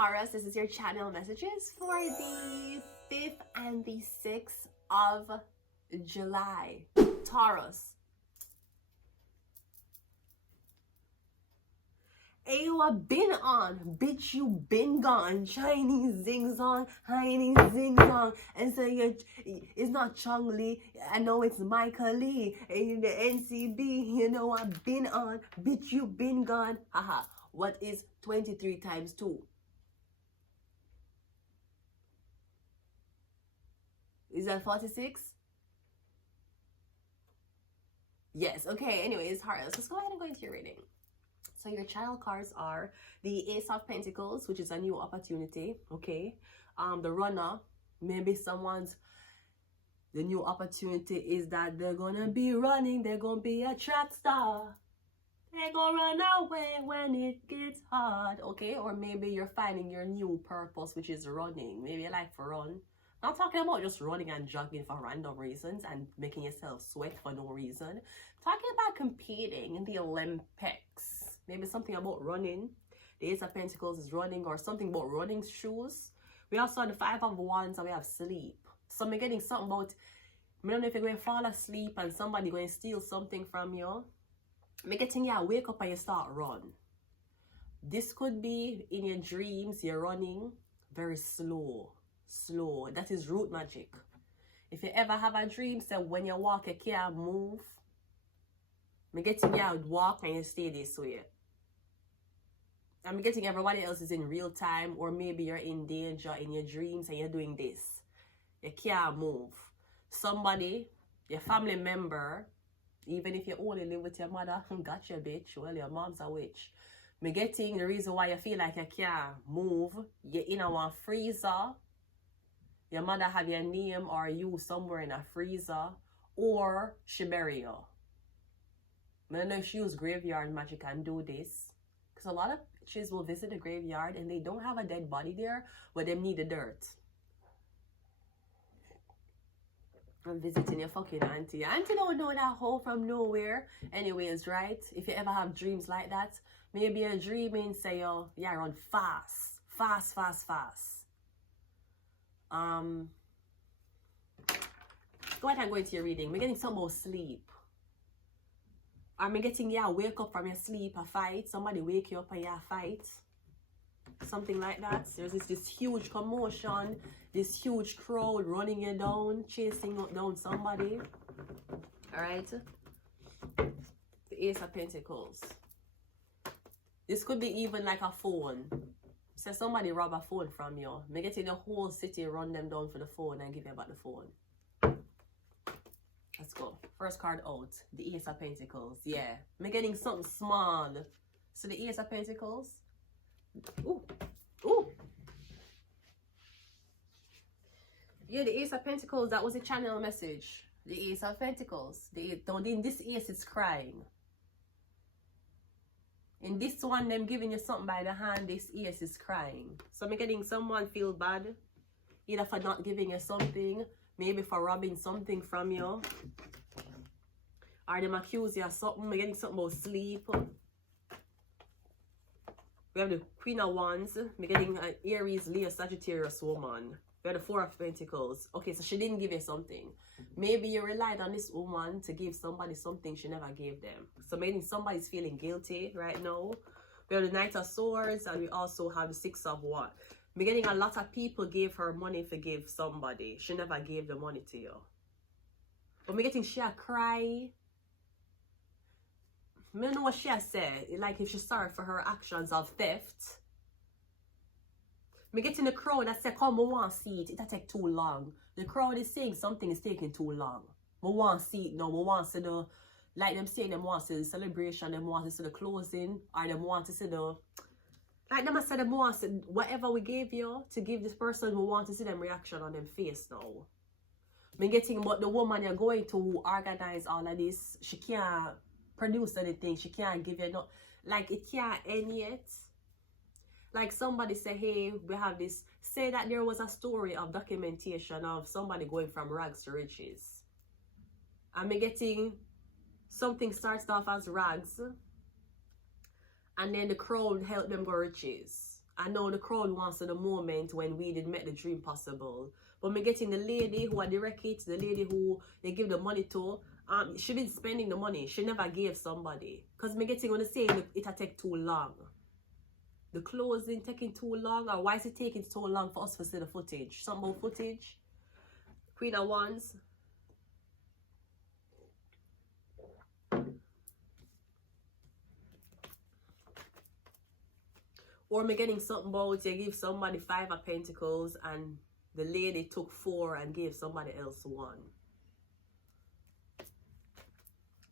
Taurus, this is your channel messages for the 5th and the 6th of July. Taurus. Hey, you have been on, bitch, you been gone. Chinese zing zong, Chinese zing zong. And so it's not Chung Lee, I know it's Michael Lee. And the NCB, you know I've been on, bitch, you been gone. Haha, what is 23 times 2? Is that 46? Yes, okay, anyways, Taurus, let's go ahead and go into your reading. So your child cards are the Ace of Pentacles, which is a new opportunity, okay? The Runner, maybe the new opportunity is that they're gonna be running, they're gonna be a track star. They're gonna run away when it gets hard, okay? Or maybe you're finding your new purpose, which is running. Maybe you like to run. Not talking about just running and jogging for random reasons and making yourself sweat for no reason. Talking about competing in the Olympics. Maybe something about running. The Ace of Pentacles is running, or something about running shoes. We also have the Five of Wands and we have sleep. So I'm getting something about, I don't know if you're going to fall asleep and somebody going to steal something from you. I'm getting you wake up and you start run. This could be in your dreams, you're running very slow. That is root magic. If you ever have a dream, say when you walk, you can't move. I'm getting you walk and you stay this way. I'm getting everybody else is in real time, or maybe you're in danger in your dreams and you're doing this. You can't move. Somebody, your family member, even if you only live with your mother, gotcha bitch, well your mom's a witch. I'm getting the reason why you feel like you can't move, you're in a freezer. Your mother have your name or you somewhere in a freezer, or she bury you. I don't know if she use graveyard magic and do this, because a lot of witches will visit the graveyard and they don't have a dead body there, but they need the dirt. I'm visiting your fucking auntie. Auntie don't know that hole from nowhere. Anyways, right? If you ever have dreams like that, maybe you're dreaming, say you run fast. Go ahead and go into your reading. We're getting some more sleep. Am I getting wake up from your sleep, a fight? Somebody wake you up and fight. Something like that. There's this huge commotion, this huge crowd running you down, chasing down somebody. Alright? The Ace of Pentacles. This could be even like a phone. So somebody rob a phone from you. Make it in the whole city, run them down for the phone and give you back the phone. Let's go. First card out. The Ace of Pentacles. Yeah. I'm getting something small. So the Ace of Pentacles. Ooh. Yeah, the Ace of Pentacles. That was a channel message. The Ace of Pentacles. In this Ace is crying. In this one, them giving you something by the hand, this Ace is crying. So I'm getting someone feel bad. Either for not giving you something, maybe for robbing something from you. Or them accuse you of something. I'm getting something about sleep. We have the Queen of Wands. I'm getting an Aries, Leo, Sagittarius woman. We have the Four of Pentacles. Okay, so she didn't give you something. Maybe you relied on this woman to give somebody something she never gave them. So maybe somebody's feeling guilty right now. We have the Knight of Swords, and we also have the Six of Wands. I'm getting a lot of people gave her money to give somebody. She never gave the money to you. But I'm getting she a cry. I don't know what she said. Like if she's sorry for her actions of theft. I'm getting the crowd that said, come, I want to see it. It'll take too long. The crowd is saying something is taking too long. I want to see it now. I want to see the, like them saying, them want to see the celebration, them want to see the closing, or them want to see the, like them said, them want to see whatever we gave you to give this person, we want to see them reaction on them face now. I'm getting, but the woman you're going to organize all of this, she can't produce anything. She can't give you no, like it can't end yet. Like somebody say, hey, we have this, say that there was a story of documentation of somebody going from rags to riches. And me getting something starts off as rags, and then the crowd help them go riches. I know the crowd wants the moment when we did make the dream possible. But me getting the lady who I direct it, the lady who they give the money to, she been spending the money. She never gave somebody. Because me getting on the same, it'll take too long. The closing taking too long, or why is it taking so long for us to see the footage? Some more footage. Queen of Wands. Or me getting something about you give somebody 5 of Pentacles and the lady took 4 and gave somebody else 1.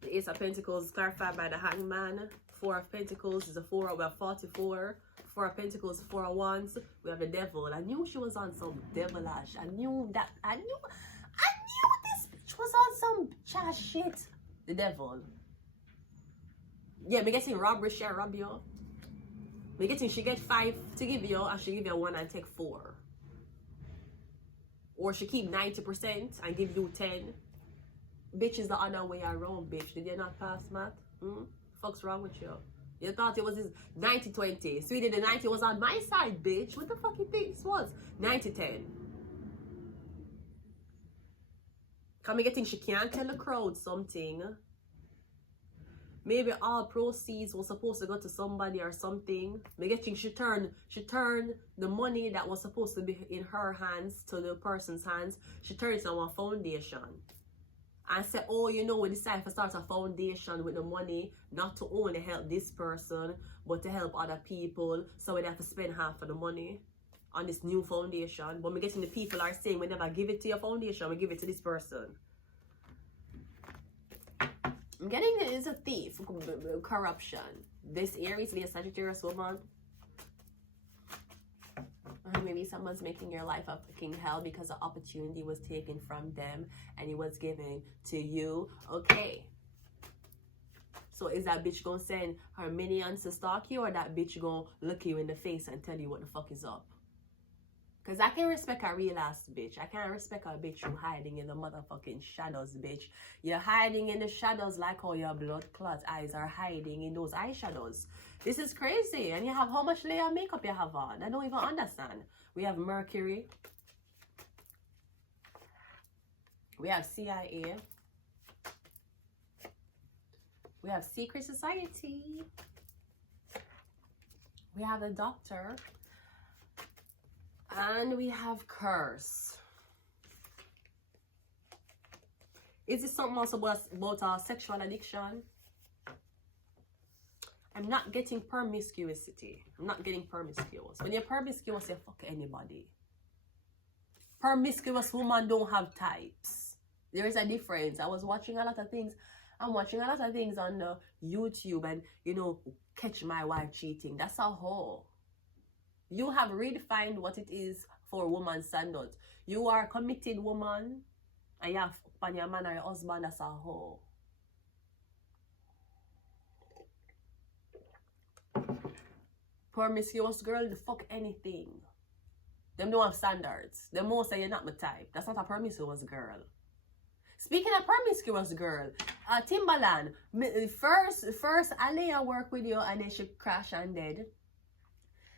The Ace of Pentacles is clarified by the Hangman. 4 of Pentacles is a 4. We have 44. 4 of Pentacles, 4 of Wands. We have the Devil. I knew she was on some devilish. I knew this bitch was on some trash shit. The Devil. Yeah, me getting robbery, she rob you. Me getting she get 5 to give you, and she give you 1 and take 4. Or she keep 90% and give you 10. Bitch is the other way around, bitch. Did you not pass math? Fuck's wrong with you? You thought it was 90-20. Sweetie, the 90 was on my side, bitch. What the fuck you think this was? 90-10. Come me getting she can't tell the crowd something. Maybe all proceeds was supposed to go to somebody or something. Me getting she turned the money that was supposed to be in her hands to the person's hands. She turned it on a foundation. And said, oh, you know, we decided to start a foundation with the money, not to only help this person, but to help other people. So we'd have to spend half of the money on this new foundation. But me getting the people are saying, we never give it to your foundation, we give it to this person. I'm getting it is a thief, corruption. This Aries, be a Sagittarius woman. Maybe someone's making your life a fucking hell because the opportunity was taken from them and it was given to you. Okay. So is that bitch gonna send her minions to stalk you, or that bitch gonna look you in the face and tell you what the fuck is up? Because I can respect a real ass bitch. I can't respect a bitch who hiding in the motherfucking shadows, bitch. You're hiding in the shadows like how your blood clot eyes are hiding in those eyeshadows. This is crazy. And you have how much layer of makeup you have on? I don't even understand. We have Mercury. We have CIA. We have Secret Society. We have the Doctor. And we have Curse. Is this something else about sexual addiction? I'm not getting promiscuity. I'm not getting promiscuous. When you're promiscuous, you fuck anybody. Promiscuous women don't have types. There is a difference. I was watching a lot of things. I'm watching a lot of things on YouTube and, you know, catch my wife cheating. That's a whole. You have redefined what it is for a woman's standards. You are a committed woman and you have on your man or your husband, that's a whole. Promiscuous girl, the fuck anything. Them don't have standards. Them won't say you're not my type. That's not a promiscuous girl. Speaking of promiscuous girl, Timbaland, first Aliyah work with you and then she crash and dead.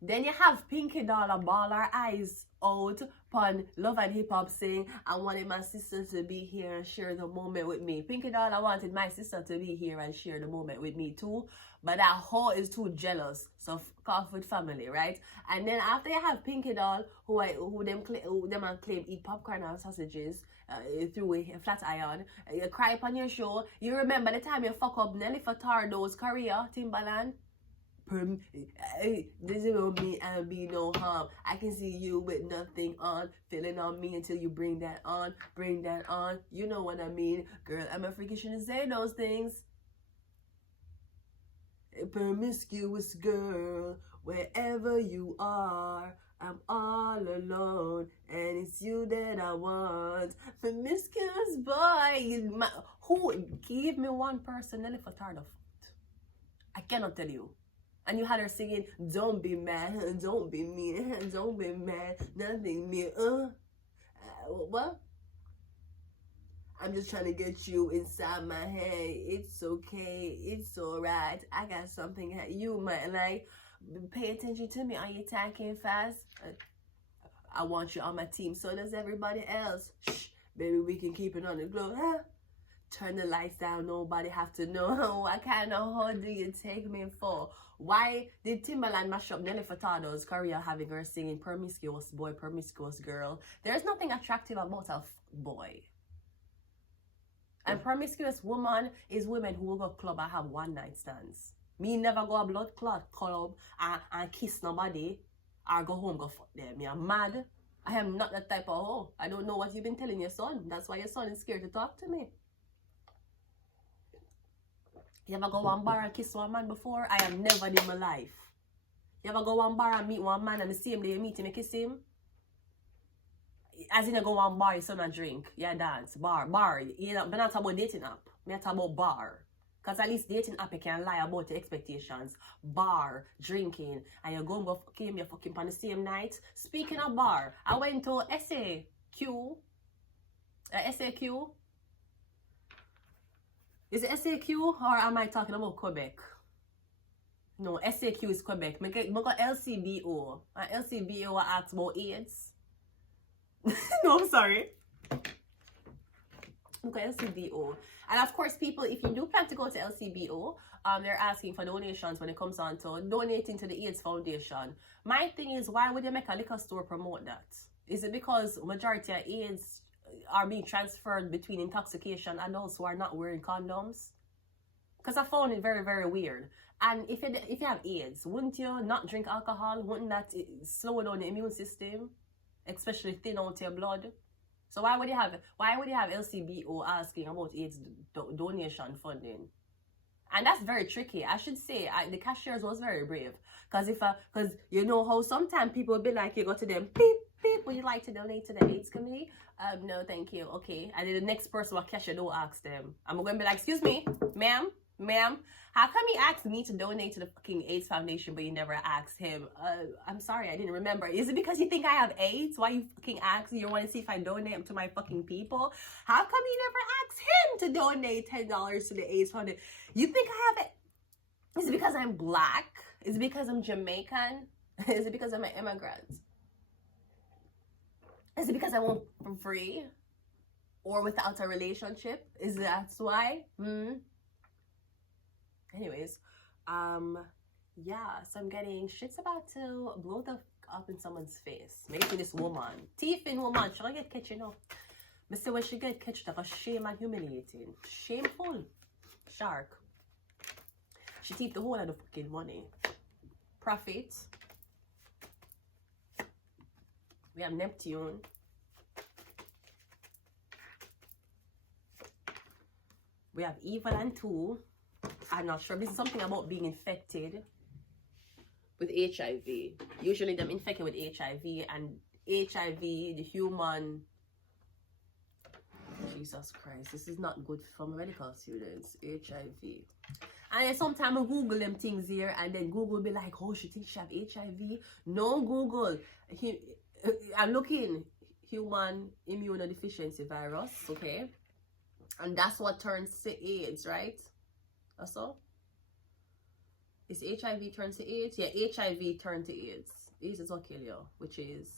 Then you have Pinky Dollar ball her eyes out upon Love and Hip Hop saying, I wanted my sister to be here and share the moment with me. Pinky Dollar wanted my sister to be here and share the moment with me too. But that hoe is too jealous. So cough with family, right? And then after you have Pinky Doll, who them claim eat popcorn and sausages through a flat iron. You cry upon your show. You remember the time you fuck up Nelly Furtado's career, Timbaland? This will me and be no harm. I can see you with nothing on, feeling on me until you bring that on. You know what I mean, girl. I'm a freaking shouldn't say those things. A promiscuous girl, wherever you are, I'm all alone, and it's you that I want. Promiscuous boy, who give me one person, Nelly Furtado? I cannot tell you. And you had her singing, don't be mad, don't be mean, don't be mad, nothing mean, what? I'm just trying to get you inside my head. It's okay, it's alright. I got something that you might like. Pay attention to me. Are you talking fast? I want you on my team. So does everybody else. Shh, baby, we can keep it on the glow. Huh? Turn the lights down. Nobody have to know. What kind of hoe do you take me for? Why did Timbaland mash up Nelly Furtado's career, having her singing promiscuous boy, promiscuous girl? There's nothing attractive about a boy. And promiscuous woman is women who will go club and have one night stands. Me never go a blood clot club and kiss nobody or go home go fuck them. You're mad. I am not that type of hoe. I don't know what you've been telling your son. That's why your son is scared to talk to me. You ever go one bar and kiss one man before? I have never in my life. You ever go one bar and meet one man and the same day you meet him, you kiss him? As in you go one bar, you son a drink, you dance, bar. You know, but not about dating app. Me talk about bar. Because at least dating app you can lie about your expectations. Bar, drinking, and you go and go came you fucking on the same night. Speaking of bar, I went to SAQ. SAQ. Is it SAQ or am I talking about Quebec? No, SAQ is Quebec. I got LCBO. And LCBO asks about AIDS. No, I'm sorry. Okay, LCBO. And of course, people, if you do plan to go to LCBO, they're asking for donations when it comes on to donating to the AIDS Foundation. My thing is, why would they make a liquor store promote that? Is it because majority of AIDS are being transferred between intoxication and those who are not wearing condoms? Because I found it very, very weird. And if you have AIDS, wouldn't you not drink alcohol? Wouldn't that slow down the immune system, especially thin out your blood? So why would you have LCBO asking about AIDS donation funding? And that's very tricky. I should say the cashiers was very brave, because you know how sometimes people will be like, you go to them, beep beep, would you like to donate to the AIDS committee? No, thank you. Okay. And then the next person will cashier don't ask them. I'm going to be like, excuse me, ma'am, how come you asked me to donate to the fucking AIDS Foundation, but you never asked him? I'm sorry, I didn't remember. Is it because you think I have AIDS? Why you fucking ask? You want to see if I donate to my fucking people? How come you never asked him to donate $10 to the AIDS Foundation? You think I have it? Is it because I'm black? Is it because I'm Jamaican? Is it because I'm an immigrant? Is it because I want for free? Or without a relationship? Is that why? Anyways, yeah, so I'm getting shit's about to blow the up in someone's face. Maybe this woman. Thief in woman, should I get catch, you know? But say when she get catch, like a shame and humiliating. Shameful. Shark. She thief the whole of the fucking money. Profit. We have Neptune. We have Evil and 2. I'm not sure. This is something about being infected with HIV. Usually them infected with HIV, and HIV, the human... Jesus Christ, this is not good for medical students. HIV. And then sometimes I Google them things here, and then Google be like, oh, she thinks she have HIV. No, Google. I'm looking human immunodeficiency virus, okay? And that's what turns to AIDS, right? Also, is HIV turned to AIDS? Yeah, HIV turned to AIDS. AIDS is what kill you, which is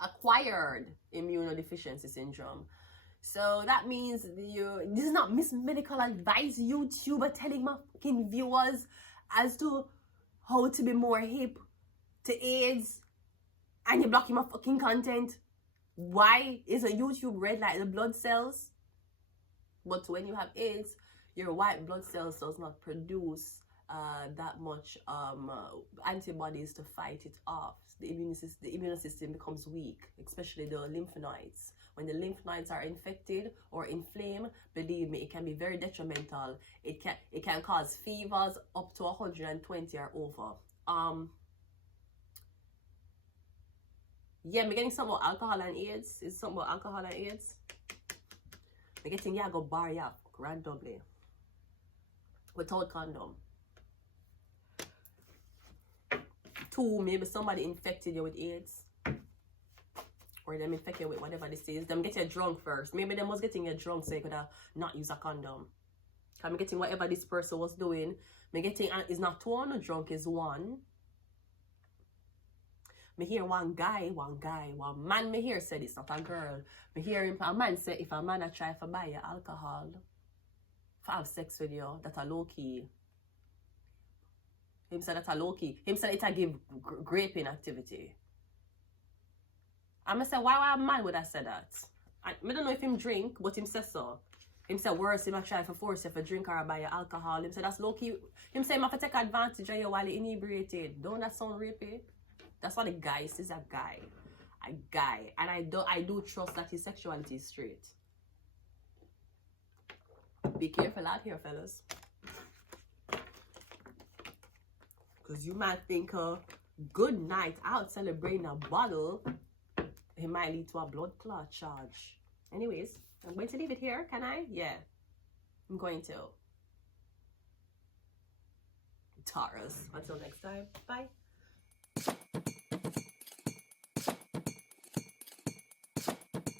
acquired immunodeficiency syndrome. So that means this is not Miss Medical Advice YouTuber telling my fucking viewers as to how to be more hip to AIDS, and you're blocking my fucking content. Why is a YouTube red like the blood cells? But when you have AIDS, your white blood cells does not produce that much antibodies to fight it off. The immune system becomes weak, especially the lymph nodes. When the lymph nodes are infected or inflamed, believe me, it can be very detrimental. It can cause fevers up to 120 or over. Yeah, I'm getting some about alcohol and AIDS. Is something about alcohol and AIDS? I'm getting go bar randomly without condom. 2, maybe somebody infected you with AIDS, or them infected with whatever this is. Them get you drunk first. Maybe them was getting you drunk so you could not use a condom. I'm getting whatever this person was doing. I'm getting, is not two on the drunk, is one. Me hear one man me hear said it's not a girl. Me hear him, a man say if a man a try to buy you alcohol, for have sex with you, that a low key. Him said that a low key. Him said it a give graping activity. I say why a man would have said that? I don't know if him drink, but him said so. Him say worse, him a try to force you for drink or buy you alcohol. Him say that's low key. Him say him have to take advantage of you while you inebriated. Don't that sound rapey? That's what a guy is a guy. A guy. And I do trust that his sexuality is straight. Be careful out here, fellas. Because you might think a good night out celebrating a bottle, it might lead to a blood clot charge. Anyways, I'm going to leave it here, can I? Yeah. I'm going to. Taurus. Until next time. Bye.